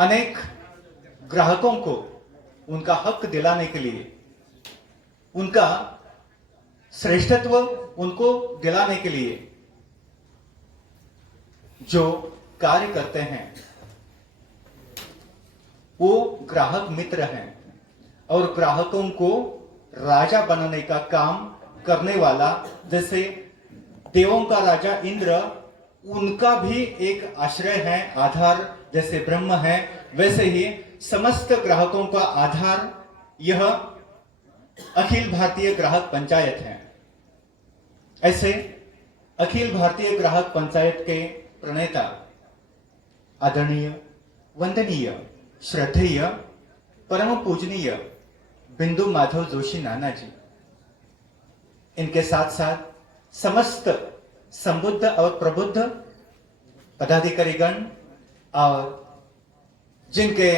अनेक ग्राहकों को उनका हक दिलाने के लिए, उनका श्रेष्ठत्व उनको दिलाने के लिए जो कार्य करते हैं वो ग्राहक मित्र हैं और ग्राहकों को राजा बनाने का काम करने वाला, जैसे देवों का राजा इंद्र, उनका भी एक आश्रय है, आधार जैसे ब्रह्म है, वैसे ही समस्त ग्राहकों का आधार यह अखिल भारतीय ग्राहक पंचायत है। ऐसे अखिल भारतीय ग्राहक पंचायत के प्रणेता आदरणीय, वंदनीय, श्रद्धेय, परम पूजनीय बिंदु माधव जोशी नाना जी, इनके साथ साथ समस्त संबुद्ध और प्रबुद्ध पदाधिकारीगण और जिनके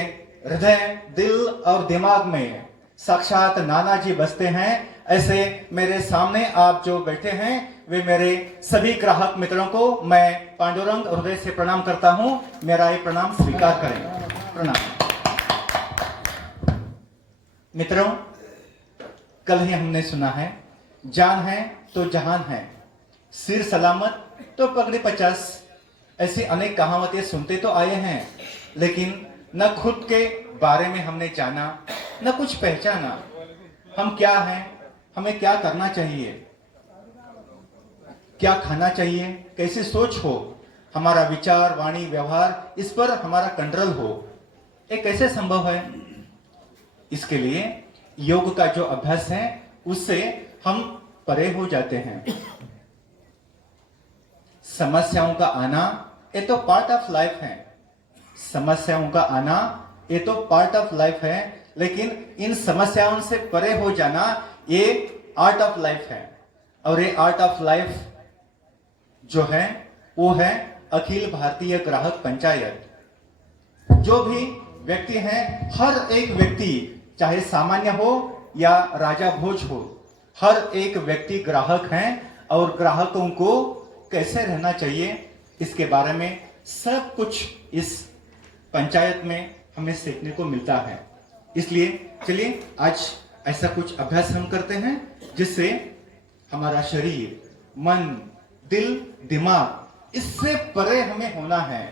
हृदय, दिल और दिमाग में साक्षात नाना जी बसते हैं, ऐसे मेरे सामने आप जो बैठे हैं वे मेरे सभी ग्राहक मित्रों को मैं पांडुरंग हृदय से प्रणाम करता हूं। मेरा ये प्रणाम स्वीकार करें। प्रणाम। मित्रों, कल ही हमने सुना है, जान है तो जहान है, सिर सलामत तो पगड़ी 50। ऐसी अनेक कहावतें सुनते तो आए हैं, लेकिन न खुद के बारे में हमने जाना, न कुछ पहचाना। हम क्या हैं, हमें क्या करना चाहिए, क्या खाना चाहिए, कैसी सोच हो, हमारा विचार, वाणी, व्यवहार, इस पर हमारा कंट्रोल हो, ये कैसे संभव है? इसके लिए योग का जो अभ्यास है उससे हम परे हो जाते हैं। समस्याओं का आना ये तो पार्ट ऑफ लाइफ है, समस्याओं का आना ये तो पार्ट ऑफ लाइफ है, लेकिन इन समस्याओं से परे हो जाना ये आर्ट ऑफ लाइफ है। और ये आर्ट ऑफ लाइफ जो है वो है अखिल भारतीय ग्राहक पंचायत। जो भी व्यक्ति हैं, हर एक व्यक्ति चाहे सामान्य हो या राजा भोज हो, हर एक व्यक्ति ग्राहक हैं और ग्राहकों को कैसे रहना चाहिए इसके बारे में सब कुछ इस पंचायत में हमें सीखने को मिलता है। इसलिए चलिए आज ऐसा कुछ अभ्यास हम करते हैं जिससे हमारा शरीर, मन, दिल, दिमाग, इससे परे हमें होना है।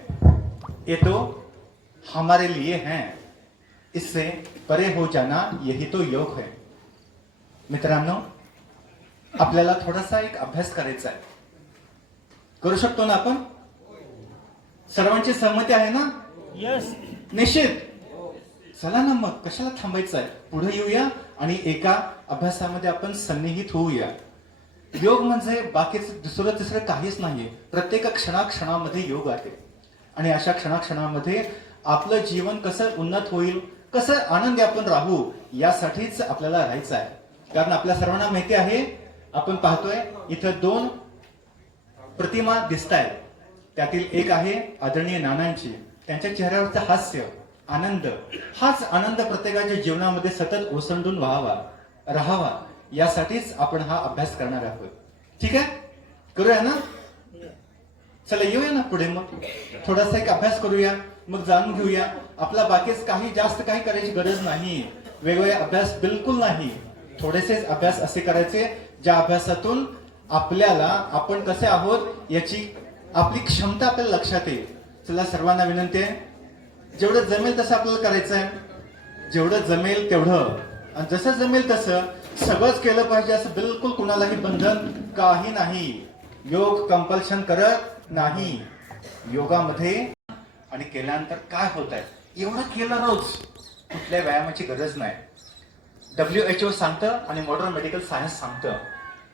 ये तो हमारे लिए है, इससे परे हो जाना यही तो योग है। मित्रांनो, आपल्याला थोडासा एक अभ्यास करायचा आहे, करू शकतो ना आपण? सर्वांची सहमती आहे ना? यस. निश्चित. चला ना मग, कशाला थांबायचं आहे, पुढे येऊया आणि एका अभ्यासामध्ये आपण सन्निहित होऊया. योग म्हणजे बाकीचं दुसरं तिसरं काहीच नाहीये. प्रत्येक क्षणाक्षणामध्ये योग आहे आणि अशा क्षणाक्षणामध्ये आपलं जीवन कसं उन्नत होईल, कसं आनंदी आपण राहू, यासाठीच आपल्याला राहायचं आहे. कारण आपल्या सर्वांना माहिती आहे, आपण पाहतोय इथं 2 प्रतिमा दिसतायत. त्यातील एक आहे आदरणीय नानांची. त्यांच्या चेहऱ्यावरचं हास्य, आनंद, हाच आनंद प्रत्येकाच्या जीवनामध्ये सतत ओसंडून राहावा, यासाठीच आपण हा अभ्यास करणार आहोत. ठीक आहे, करूया ना? चला येऊया ना पुढे, मग थोडासा एक अभ्यास करूया, मग जाणून घेऊया. आपला बाकीच काही जास्त काही करायची गरज नाही, वेगवेगळे अभ्यास बिलकुल नाही. थोडेसेच अभ्यास असे करायचे ज्या अभ्यासातून आपल्याला आपण कसे आहोत याची आपली क्षमता आपल्याला लक्षात येईल. चला, सर्वांना विनंती आहे, जेवढं जमेल तसं आपल्याला करायचं आहे. जेवढं जमेल तेवढं, आणि जसं जमेल तसं सगळंच केलं पाहिजे असं बिलकुल कुणालाही बंधन काही नाही. योग कंपल्शन करत नाही. योगामध्ये आणि केल्यानंतर काय होत आहे, एवढं केलं रोज, कुठल्या व्यायामाची गरज नाही. WHO सांगतं आणि मॉडर्न मेडिकल सायन्स सांगतं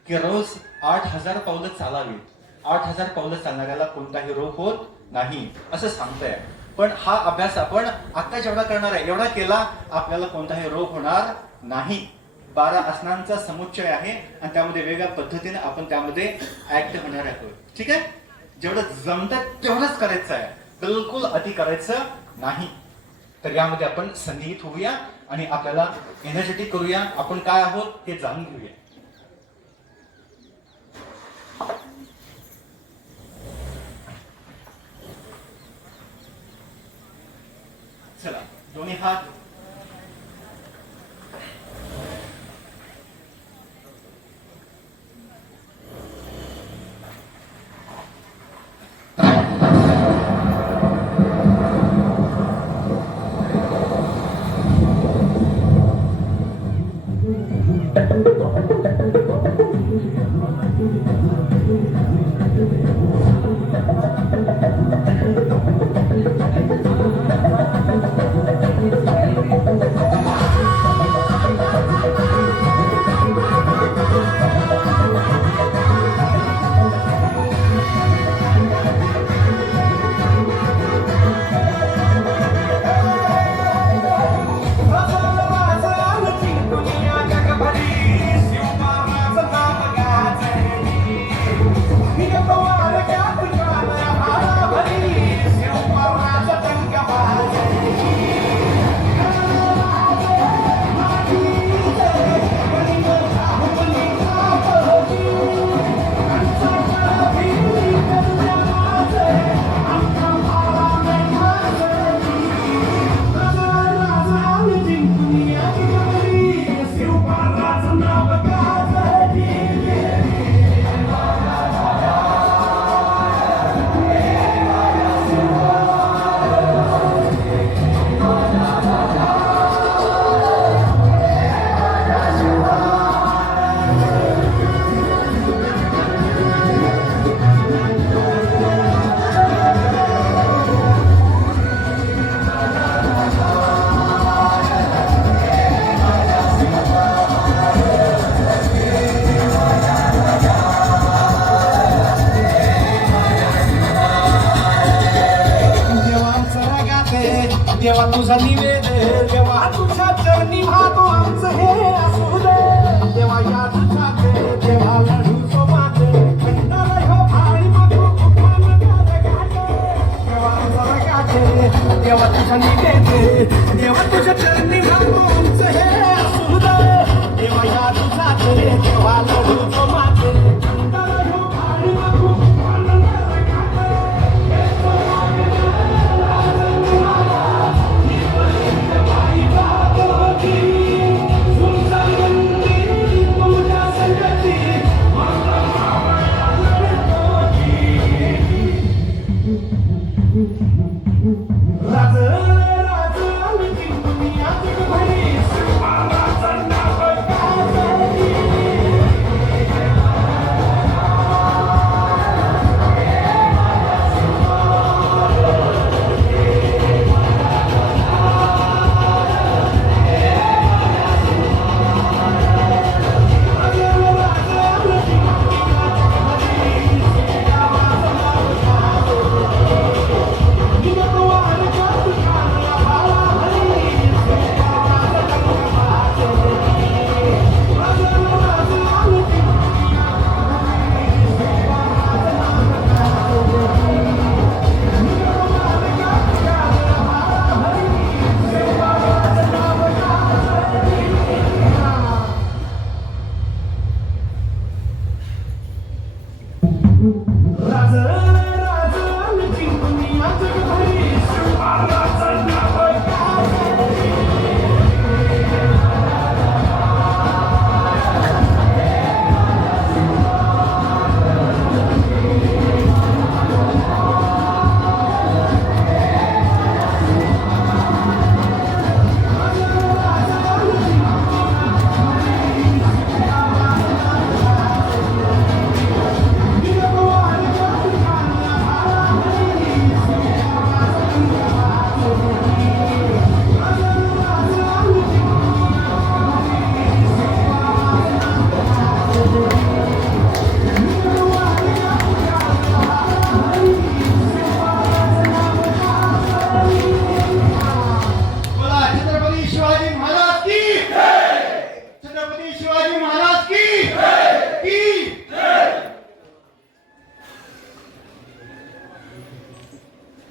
की रोज 8000 पावलं चालावीत. 8000 पावलं चालणाऱ्याला कोणताही रोग होत नाही असं सांगतंय. पण हा अभ्यास आपण आता जेवढा करणार आहे, एवढा केला आपल्याला कोणताही रोग होणार नाही. 12 आसनांचा समुच्चय आहे आणि त्यामध्ये वेगळ्या पद्धतीने आपण त्यामध्ये ऍक्ट होणार आहोत. ठीक आहे, जेवढं जमतं तेवढंच करायचं आहे, बिलकुल अति करायचं नाही. तर यामध्ये आपण सन्निहित होऊया आणि आपल्याला एनर्जेटिक करूया. आपण काय आहोत हे जाणून घेऊया. चला दोन्ही हात देवा तुझा निवेद देवा तुझ्या चरणी भातो आमचं हे असू दे देवा या तुझ्याचे देवा लढू सोबत कंटाळा ह्यो भाळी मागू उपमान गाते देवा जरा गाते देवा तुझा निवेद देवा तुझ्या चरणी भातो आमचं हे असू दे देवा या तुझ्याचे देवा लढू सोबत कंटाळा ह्यो भाळी मागू उपमान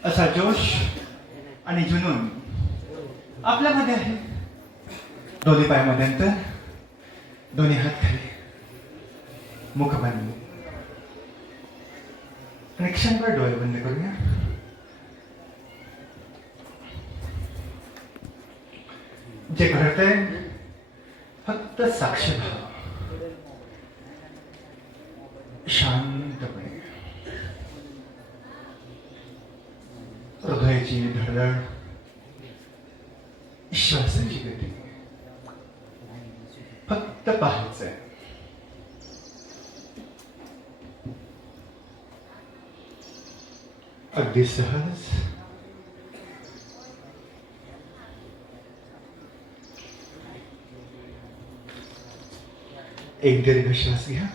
असा जोश आणि जुनून आपल्यामध्ये आहे. दोन्ही पायामध्ये अंतर, दोन्ही हात खाली, मुख बंद आणि क्षणभर डोळे बंद करूया. जे घडतंय फक्त साक्षी भाव, शांतपणे हृदयाची धडधड, श्वासाची गती फक्त पाहायचंय. अगदी सहज एक दीर्घ श्वास घ्या,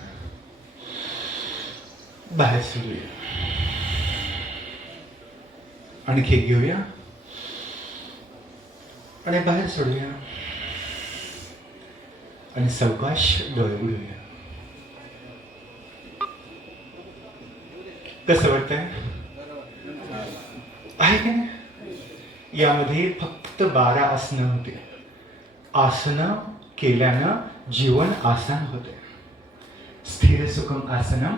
बाहेर सोडूया. आणखी एक घेऊया आणि बाहेर सोडूया आणि सावकाश डोळे उघडूया. कसं वाटतंय? आहे की नाही? यामध्ये फक्त 12 आसनं होते. आसनं केल्यानं जीवन आसान होते. स्थिर सुखम आसनम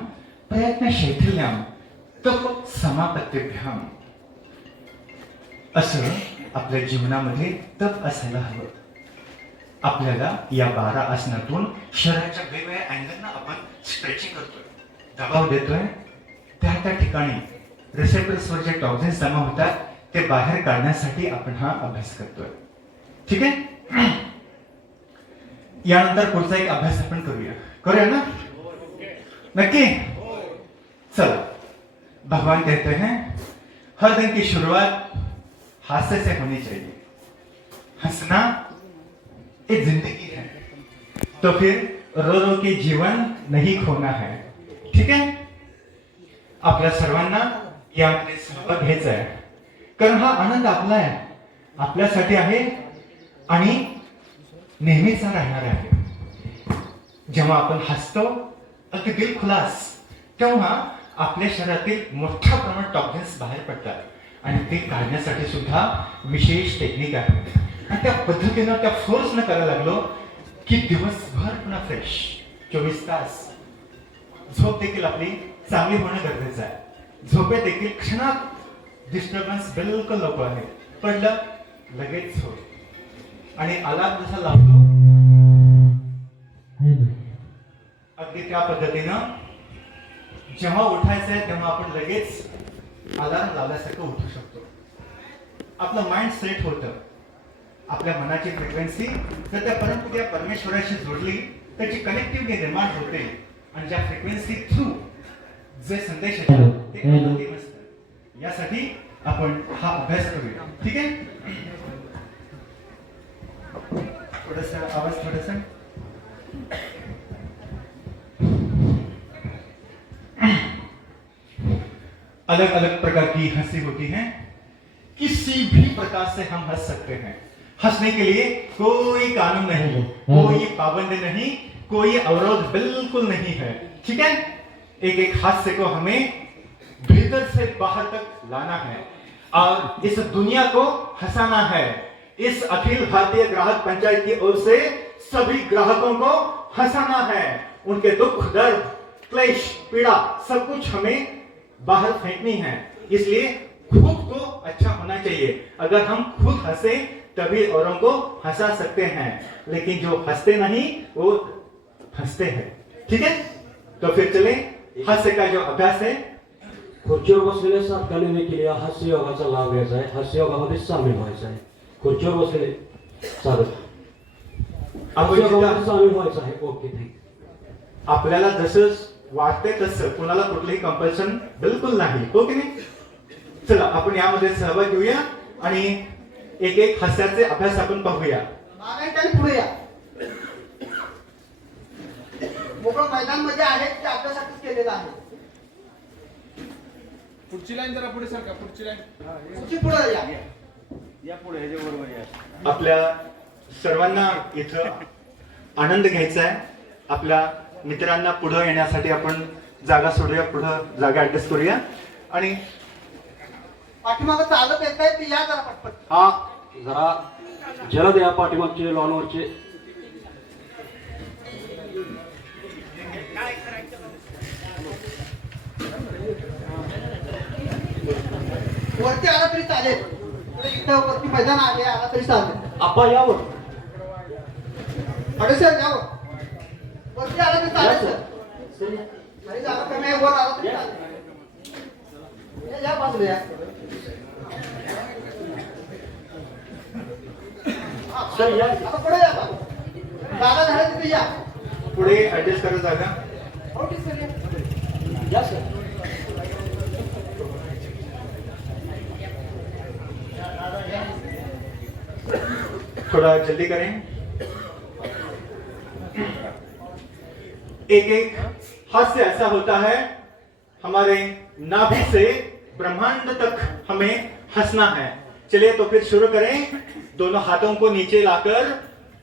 प्रयत्न शैथिल्यम तप समापत्तेभ्याम. असं आपल्या जीवनामध्ये तप असायला हवं. आपल्याला या 12 आसनातून शरीराच्या वेगवेगळ्या अँगलना आपण स्ट्रेचिंग करतोय, दबाव देतोय. त्या ठिकाणी रिसेप्टर्सवर जे टॉक्सिन्स जमा होतात ते बाहेर काढण्यासाठी आपण हा अभ्यास करतोय. ठीक आहे? यानंतर पुढचा एक अभ्यास आपण करूया ना? नक्की? चलो, भगवान कहते हैं हर दिन की शुरुआत हास्य से होनी चाहिए. हंसना एक जिंदगी है, तो फिर रो रो के जीवन नहीं खोना है. ठीक है? आपल्या सर्वांना यामध्ये सहभाग घ्यायचा आहे, कारण हा आनंद आपला आहे, आपल्यासाठी आहे आणि नेहमीचा राहणार आहे. जेव्हा आपण हसतो अगदी दिलखुलास, तेव्हा आपल्या शरीरातील मोठ्या प्रमाणात टॉक्सिन्स बाहेर पडतात आणि ते काढण्यासाठी सुद्धा विशेष टेक्निक आहे. आणि त्या पद्धतीनं त्या फोर्स न करायला लागलो की दिवसभर पुन्हा फ्रेश. 24 तास झोप देखील आपली चांगली होणं गरजेचं आहे. झोपेत देखील क्षणात डिस्टर्बन्स बिलकुल नको आहे. पडलं लगेच झोप आणि अलार्म जसा लावतो अगदी त्या पद्धतीनं जेव्हा उठायचं आहे तेव्हा आपण लगेच अलार्म लावल्यासारखं उठू शकतो. आपलं माइंड सेट होतं. आपल्या मनाची फ्रिक्वेन्सी जर त्या परमपुऱ्या परमेश्वराशी जोडली त्याची कनेक्टिव्हिटी निर्माण होते आणि ज्या फ्रिक्वेन्सी थ्रू जे संदेश येतात ते अंतिम असतात. यासाठी आपण हा अभ्यास करूया. ठीक आहे? थोडस आवाज थोडस अलग अलग प्रकार की हंसी होती है. किसी भी प्रकार से हम हंस सकते हैं. हंसने के लिए कोई कानून नहीं, कोई पाबंदी नहीं, कोई अवरोध बिल्कुल नहीं है. ठीक है? एक एक हास्य को हमें भीतर से बाहर तक लाना है और इस दुनिया को हंसाना है. इस अखिल भारतीय ग्राहक पंचायत की ओर से सभी ग्राहकों को हंसाना है. उनके दुख, दर्द, क्लेश, पीड़ा सब कुछ हमें बाहर फेंकनी है. इसलिए खुद को अच्छा होना चाहिए. अगर हम खुद हंसे तभी औरों को हंसा सकते हैं, लेकिन जो हंसते नहीं वो हंसते हैं. ठीक है? तो फिर चले हास्य का जो अभ्यास है. खुर्चीवर बसलेल्या 7 व्यक्तीला या हास्य योगाचा लाभ घ्यायचा आहे. हास्य योगामध्ये सामील व्हायचं आहे. खुर्चीवर बसलेले चालत हास्य योगामध्ये सामील व्हायचं आहे. Okay, thank you. आपल्याला जसं वाटते तसं, कुणाला कुठलंही कंपल्शन बिलकुल नाही. हो की नाही? चला आपण यामध्ये सहभाग घेऊया आणि एक एक हास्याचे अभ्यास आपण पाहूया. पुढे या. मोकळं मैदान मध्ये आहे ते आपल्यासाठीच केलेलं आहे. पुढची लाईन जरा पुढे सरका. पुढची लाईन पुढची पुढे या. या पुढे ह्याच्या बरोबर या. आपल्या सर्वांना इथं आनंद घ्यायचा आहे. आपल्या मित्रांना पुढे येण्यासाठी आपण जागा सोडूया, पुढे जागा ऍडजस्ट करूया आणि पाठीमागं चालत येत आहे ते या जरा पटपट. हा जरा जलद या पाठीमागचे लॉनवरचे. वरती आला तरी चालेल. इथं वरती मैदान आहे, आला तरी चालेल. आप्पा यावर अरे सर जाओ वरती आला तर चालेल सर सर या. आणि जागा कमी आहे वर आला तरी या. चालेल या बाजूला या सर या. आता पुढे या बा. जागा झाली तिथे या पुढे ऍडजस्ट करा जागा. हो ठीक सर या. या सर. थोड़ा जल्दी करें. एक एक हास्य ऐसा होता है, हमारे नाभि से ब्रह्मांड तक हमें हंसना है. चलिए तो फिर शुरू करें. दोनों हाथों को नीचे लाकर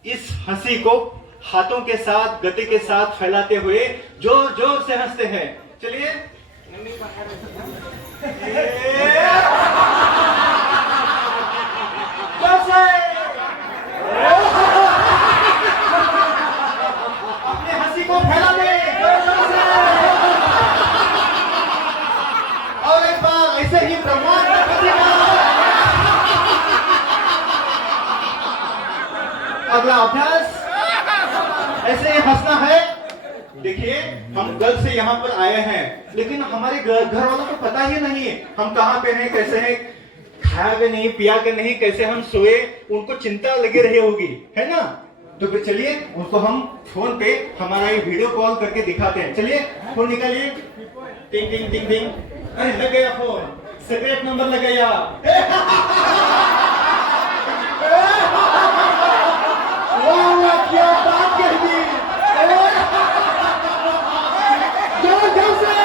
इस हंसी को हाथों के साथ गति के साथ फैलाते हुए जोर जोर से हंसते हैं. चलिए. अपने हंसी को फैला दे. और एक बार ऐसे ही ब्रह्मांड तक हंसेगा. अगला अभ्यास ऐसे ही हंसना है. देखिए हम कल से यहाँ पर आए हैं, लेकिन हमारे घर वालों को पता ही नहीं है हम कहाँ पे हैं, कैसे हैं, खाया के नहीं, पिया के नहीं, कैसे हम सोए. उनको चिंता लगी रही होगी, है ना. तो फिर चलिए उनको हम फोन पे हमारा ये वीडियो कॉल करके दिखाते हैं. चलिए फोन निकालिए. टिंग टिंग टिंग टिंग. अरे लग गया फोन. सेपरेट नंबर लग गया. वाह, क्या बात कह दी. जोर जोर से.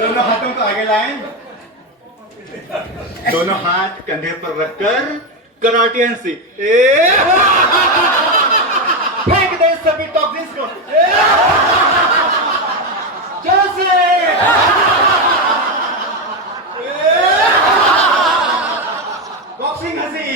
दोनों हाथों को आगे लाएं. दोनों हाथ कंधे पर रखकर कराटियन से फेंक दे सभी टॉक्सिन्स को. जोर से. बॉक्सिंग हंसी.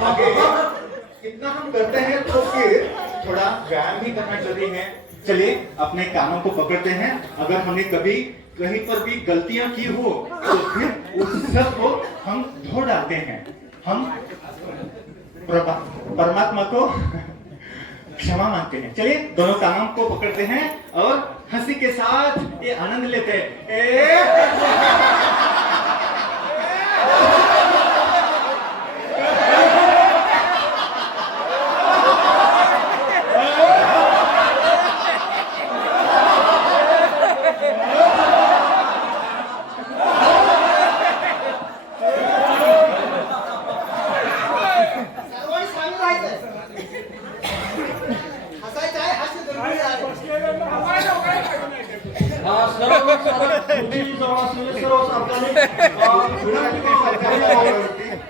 आगे इतना हम करते हैं तो फिर थोड़ा व्यायाम भी करना जरूरी है. चलिए अपने कानों को पकड़ते हैं. अगर हमने कभी कहीं पर भी गलतियां की हो तो फिर उस सब को हम धो डालते हैं. हम परमात्मा को क्षमा मांगते हैं. चलिए दोनों कानों को पकड़ते हैं और हंसी के साथ ये आनंद लेते हैं. सर्वांनी सामील राहायचंय. हसायचं आहे हास्य जरुरी आहे. सर्व खुर्ची जवळ असलेले सर्व सावधानी.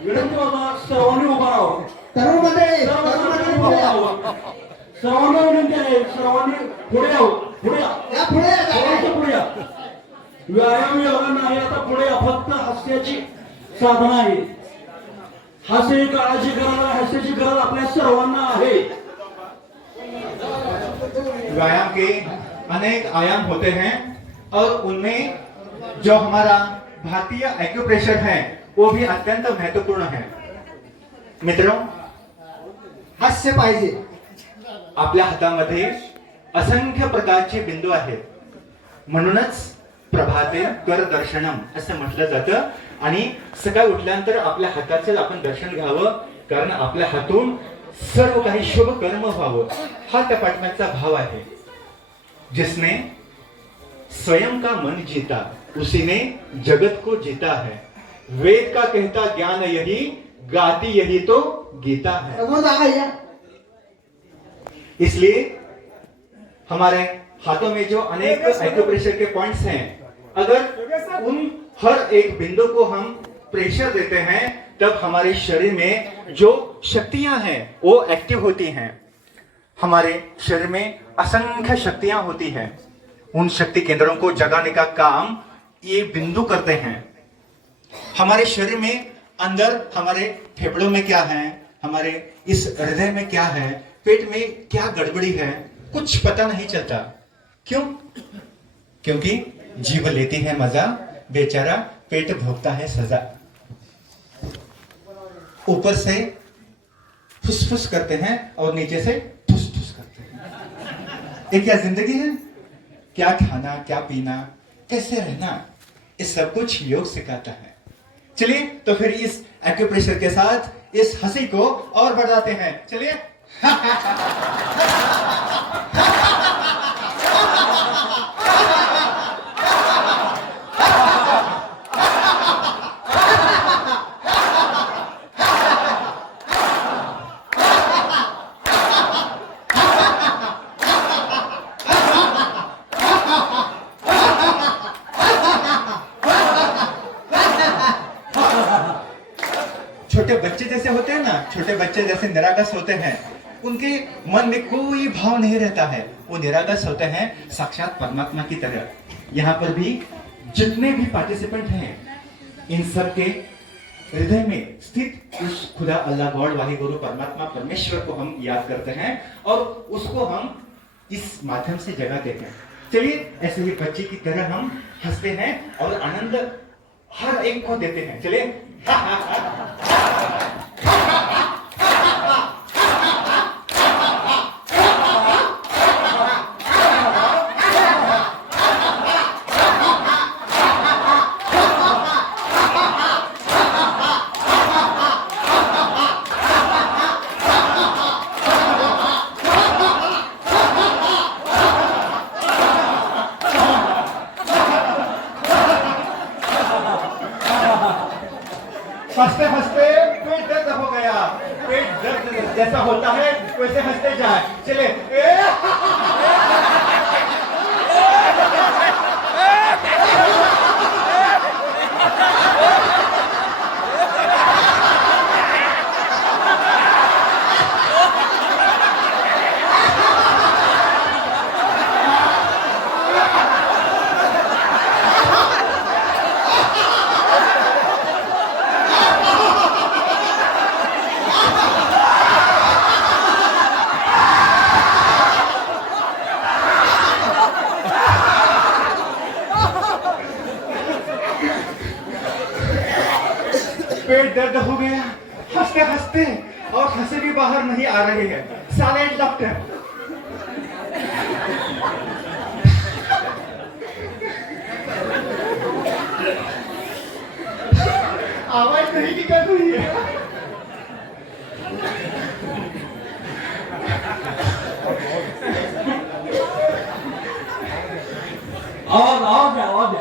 विनंती बाबा सर्वांनी उभा राहावं. तरुण मंडळी सर्वांनी उभा राहावं. सर्वांना विनंती आहे, सर्वांनी पुढे यावं. पुढे या. या पुढे या जागा. सर्वांच्या पुढे या. व्यायाम योगा नाही, आता पुढे या. फक्त हास्याची साधना आहे. हास्य काळाची गरज आहे, हास्याची गरज आपल्या सर्वांना आहे. व्यायाम के अनेक आयाम होते हैं और उनमें जो हमारा भारतीय एक्यूप्रेशर है वो भी अत्यंत महत्वपूर्ण है. मित्रों, हास्य पाहिजे. आपल्या हातामध्ये असंख्य प्रकारचे बिंदू आहेत. म्हणूनच प्रभाते कर दर्शनम असं म्हटलं जातं. आणि सकाळी उठल्यानंतर आपल्या हाताचं आपण दर्शन घ्यावं, कारण आपल्या हातून सर्व काही शुभ कर्म व्हावं, हा त्या पाठमागचा भाव आहे. जिसने स्वयं का मन जीता उसी ने जगत को जीता है. वेद का कहता ज्ञान यही, गाती यही तो गीता है. समोर जागा या. इसलिए हमारे हाथों में जो अनेक एक्यूप्रेशर के पॉइंट्स हैं अगर उन हर एक बिंदु को हम प्रेशर देते हैं तब हमारे शरीर में जो शक्तियां हैं वो एक्टिव होती हैं। हमारे शरीर में असंख्य शक्तियां होती हैं। उन शक्ति केंद्रों को जगाने का काम ये बिंदु करते हैं। हमारे शरीर में अंदर हमारे फेफड़ों में क्या है, हमारे इस हृदय में क्या है, पेट में क्या गड़बड़ी है, कुछ पता नहीं चलता। क्यों? क्योंकि जीव लेती है मजा, बेचारा पेट भोगता है सजा। ऊपर से फुसफुस करते हैं और नीचे से ठुस ठुस करते हैं। ये क्या जिंदगी है? क्या खाना, क्या पीना, कैसे रहना, ये सब कुछ योग सिखाता है। चलिए तो फिर इस एक्यूप्रेशर के साथ इस हंसी को और बढ़ाते हैं। चलिए छोटे बच्चे जैसे होते हैं ना, छोटे बच्चे जैसे निरागस होते हैं, उनके मन में कोई भाव नहीं रहता है, वो निरागस होते हैं साक्षात परमात्मा की तरह। यहाँ पर भी जितने भी पार्टिसिपेंट हैं, इन सब के हृदय में स्थित उस खुदा अल्लाह गॉड वाहिगुरु परमात्मा परमेश्वर को हम याद करते हैं और उसको हम इस माध्यम से जगाते हैं। चलिए ऐसे ही बच्चे की तरह हम हंसते हैं और आनंद हर एक को देते हैं। चलिए हंसते हंसते पेट दर्द हो गया। पेट दर्द जैसा होता है वैसे हंसते जाए। चले पेट दर्द हो गया हंसते हंसते और हंसी भी बाहर नहीं आ रही है। Silent doctor. आवाज नहीं निकल रही है। आवाज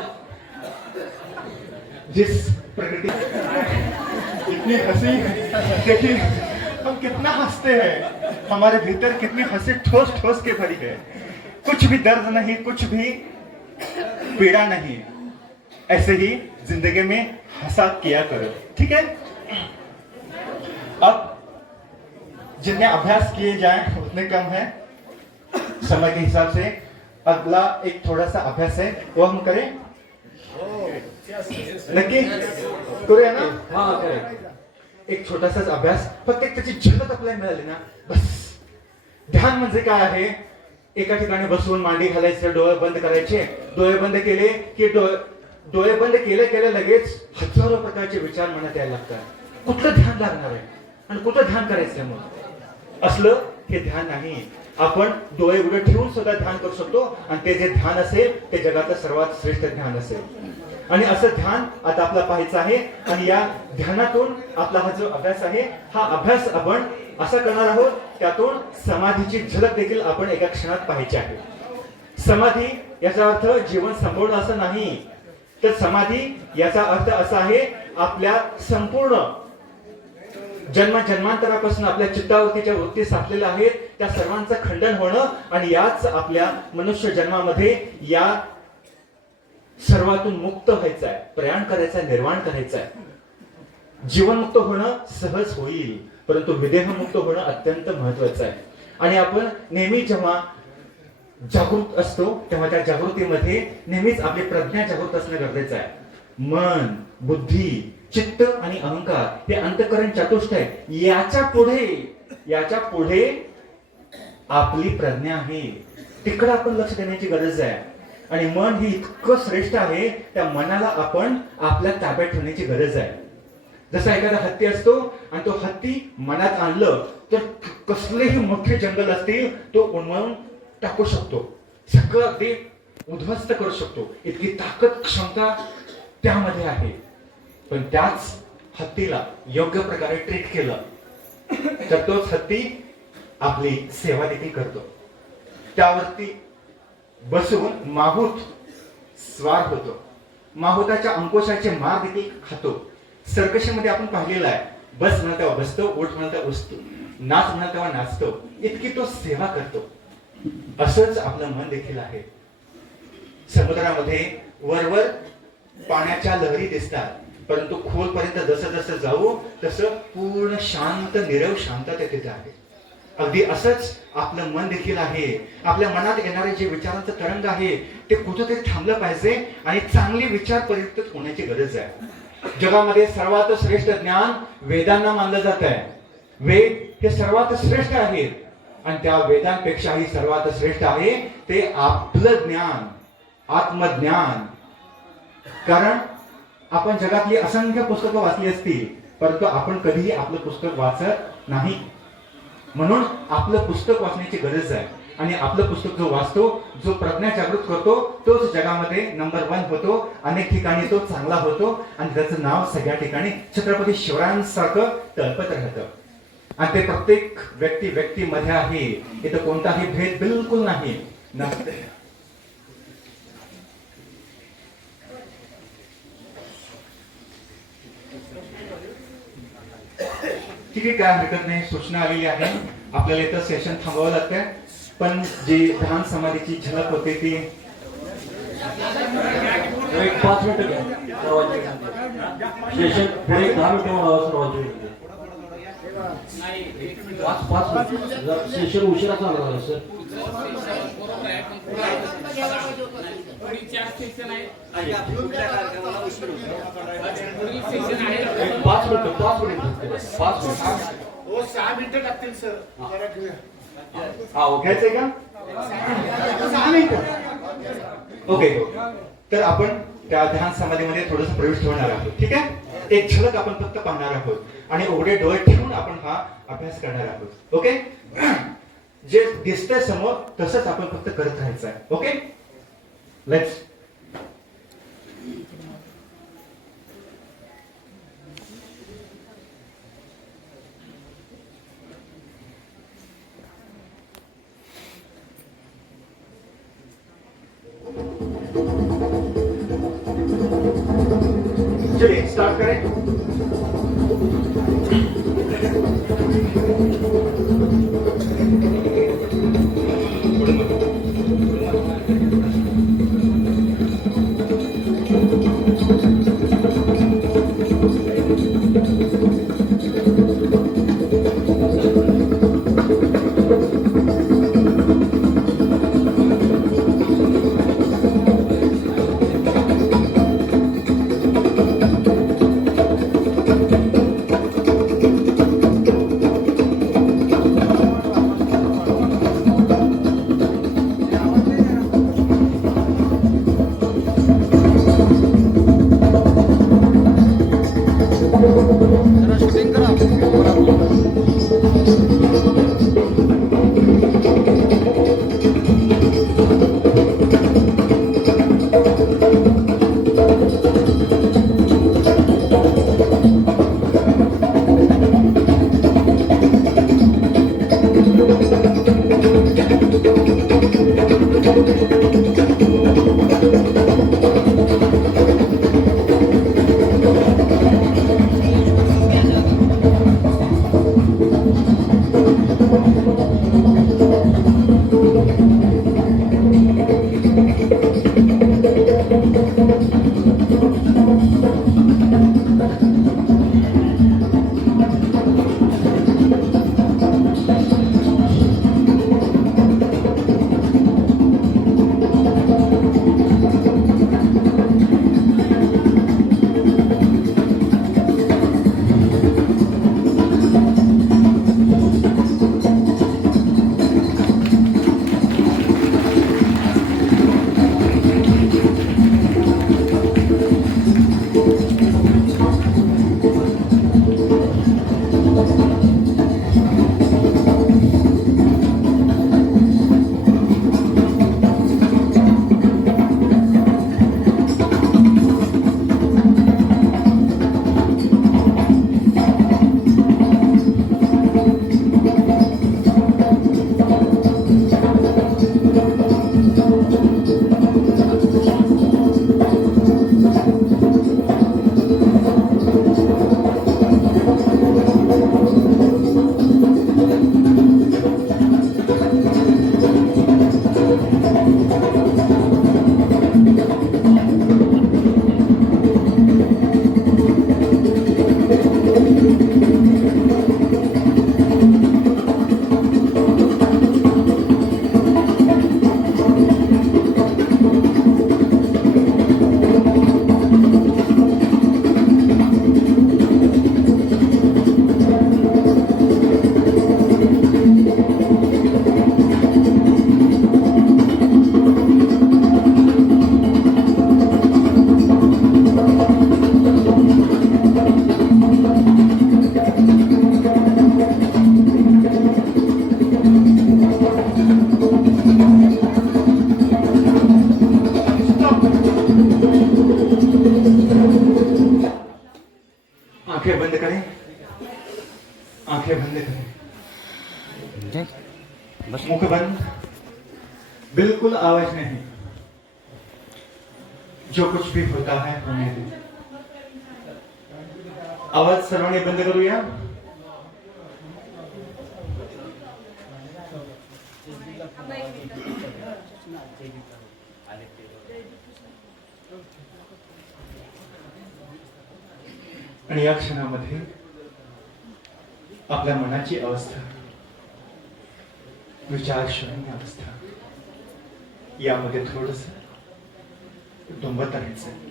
जिस प्रकृति इतनी हंसी, देखिए हम कितना हंसते हैं, हमारे भीतर कितनी हंसी ठोस ठोस के भरी है। कुछ भी दर्द नहीं, कुछ भी पीड़ा नहीं। ऐसे ही जिंदगी में हंसा किया करो, ठीक है? अब जितने अभ्यास किए जाएं उतने कम है समय के हिसाब से। अगला एक थोड़ा सा अभ्यास है, वो हम करें। नक्की करूया ना? हाँ करेक्ट. एक छोटासाच अभ्यास, फक्त एक त्याची झलक आपल्याला मिळाली ना बस. ध्यान म्हणजे काय आहे? एका ठिकाणी बसून मांडी घालायचे, डोळे बंद करायचे. डोळे बंद केले की डोळे बंद केले लगेच हजारो प्रकारचे विचार मनात यायला लागतात. कुठलं ध्यान लागणार आहे आणि कुठलं ध्यान करायचं मग? असलं हे ध्यान नाही. आपण डोळे उघडे ठेवून सुद्धा ध्यान करू शकतो आणि ते जे ध्यान असेल ते जगातलं सर्वात श्रेष्ठ ध्यान असेल. आणि असं ध्यान आता आपला पाहायचं आहे. आणि या ध्यानातून आपला हा जो अभ्यास आहे, हा अभ्यास आपण असा करणार आहोत, त्यातून समाधीची झलक देखील आपण एका क्षणात पाहायची आहे. समाधी याचा अर्थ जीवन संपवणं असं नाही, तर समाधी याचा अर्थ असा आहे, आपल्या संपूर्ण जन्मांतरापासून आपल्या चित्तावरतीच्या वृत्ती साठलेल्या आहेत त्या सर्वांचं खंडन होणं आणि याच आपल्या मनुष्य जन्मामध्ये या सर्वातून मुक्त व्हायचं आहे, प्रयाण करायचं आहे, निर्वाण करायचं आहे. जीवनमुक्त होणं सहज होईल, परंतु विदेहमुक्त होणं अत्यंत महत्वाचं आहे. आणि आपण नेहमी जेव्हा जागृत असतो तेव्हा त्या जागृतीमध्ये नेहमीच आपली प्रज्ञा जागृत असणं गरजेचं आहे. मन, बुद्धी, चित्त आणि अहंकार हे अंतःकरण चतुष्ट आहे. याच्या पुढे आपली प्रज्ञा आहे. तिकडे आपण लक्ष देण्याची गरज आहे. आणि मन हे इतकं श्रेष्ठ आहे, त्या मनाला आपण आपल्या ताब्यात ठेवण्याची गरज आहे. जसा एखादा हत्ती असतो आणि तो हत्ती मनात आणलं तर कसलेही मोठे जंगल असतील तो उन्मळून टाकू शकतो, सगळं अगदी उद्ध्वस्त करू शकतो. इतकी ताकद क्षमता त्यामध्ये आहे. पण त्याच हत्तीला योग्य प्रकारे ट्रीट केलं तर तोच हत्ती आपली सेवा देखील करतो. त्यावरती बसून माहूत स्वार होतो, माहुताच्या अंकुशाचे मार देखील खातो. सर्कशीमध्ये आपण पाहिलेलं आहे, बस म्हणा तेव्हा बसतो, उठ म्हणा तेव्हा उठतो, नाच म्हणा तेव्हा नाचतो, इतकी तो सेवा करतो. असंच आपलं मन देखील आहे. समुद्रामध्ये वरवर पाण्याच्या लहरी दिसतात, परंतु खोलपर्यंत जसं जसं जाऊ तसं पूर्ण शांत, निरव शांतता तिथे आहे. अगदी असंच आपलं मन देखील आहे. आपल्या मनात येणारे जे विचारांचं तरंग आहे ते कुठेतरी थांबलं पाहिजे आणि चांगले विचार परिवर्तित होण्याची गरज आहे. जगामध्ये सर्वात श्रेष्ठ ज्ञान वेदांना मानलं जात आहे. वेद हे सर्वात श्रेष्ठ आहेत आणि त्या वेदांपेक्षाही सर्वात श्रेष्ठ आहे ते आपलं ज्ञान, आत्मज्ञान. कारण आपण जगातली असंख्य पुस्तकं वाचली असतील, परंतु आपण कधीही आपलं पुस्तक वाचत नाही. म्हणून आपलं पुस्तक वाचण्याची गरज आहे. आणि आपलं पुस्तक जो वाचतो, जो प्रज्ञा जागृत करतो, तोच जगामध्ये नंबर 1 होतो. अनेक ठिकाणी तो चांगला होतो आणि त्याचं नाव सगळ्या ठिकाणी छत्रपती शिवरायांसारखं तळपत राहतं. आणि ते प्रत्येक व्यक्तीमध्ये आहे. इथं कोणताही भेद बिलकुल नाही. ठीक आहे, काय हरकत नाही. सूचना आलेली आहे. आपल्याला इथं सेशन थांबवावं लागतंय, पण जी ध्यान समाधीची झलक होती ती एक 5 मिनिटं घ्या सर्वांची. सेशन पुढे 10 मिनिटं म्हणावं सर्वांची. 5 मिनिटं सेशन उशिरा चालू झालं सर. पाच मिनिटं हो 6 मिनिटं लागतील सर. घ्यायचंय का? 6 मिनिटं. ओके, तर आपण त्या ध्यान समाधीमध्ये थोडंसं प्रवेश ठेवणार आहोत. ठीक आहे, एक झलक आपण फक्त पाहणार आहोत आणि उघडे डोळे ठेवून आपण हा अभ्यास करणार आहोत. ओके, जे दिसतंय समोर तसंच आपण फक्त करत राहायचं आहे. Okay, let's. चलिए स्टार्ट करें. आवाज नहीं, जो कुछ भी होता है होने दो. आवाज सर्वांनी बंद करूया. आणि या क्षणामध्ये आपल्या मनाची अवस्था, विचारशून्य अवस्था, यामध्ये थोडस डोंबत राहायचं.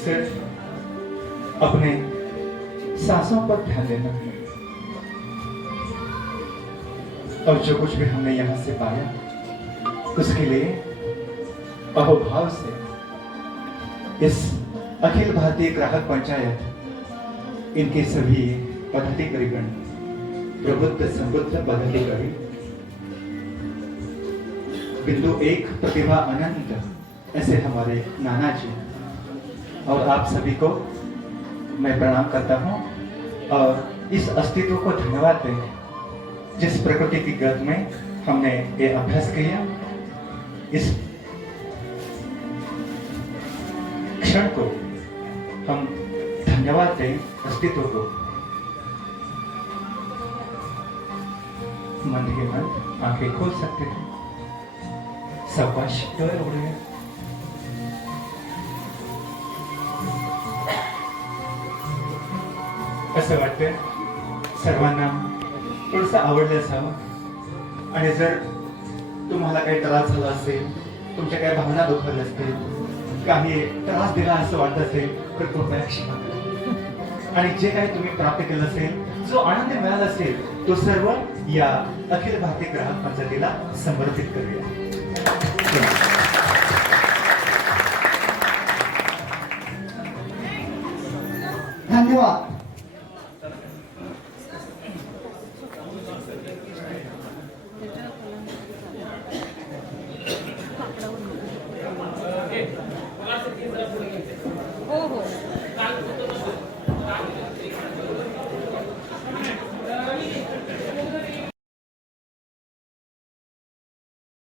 सिर्फ अपने सांसों पर ध्यान देना है और जो कुछ भी हमने यहां से पाया उसके लिए अहोभाव से इस अखिल भारतीय ग्राहक पंचायत, इनके सभी पदाधिकारीगण, प्रबुद्ध संबुद्ध पदाधिकारी, बिंदु एक प्रतिभा अनंत ऐसे हमारे नाना जी और आप सभी को मैं प्रणाम करता हूं और इस अस्तित्व को धन्यवाद दें जिस प्रकृति की गर्भ में हमने ये अभ्यास किया. इस क्षण को हम धन्यवाद दें अस्तित्व को. मंद के मंद आंखें खोल सकते हैं. सावकाश डोळे उघडूया. असं वाटतं सर्वांना थोडंसं आवडलं असावं आणि जर तुम्हाला काही त्रास झाला असेल, तुमच्या काही भावना दुखवल्या असतील, काही त्रास दिला असं वाटत असेल तर कृपया क्षमा करा. आणि जे काही तुम्ही प्राप्त केलं असेल, जो आनंद मिळाला असेल, तो सर्व या अखिल भारतीय ग्राहक पंचायतीला समर्पित करूया.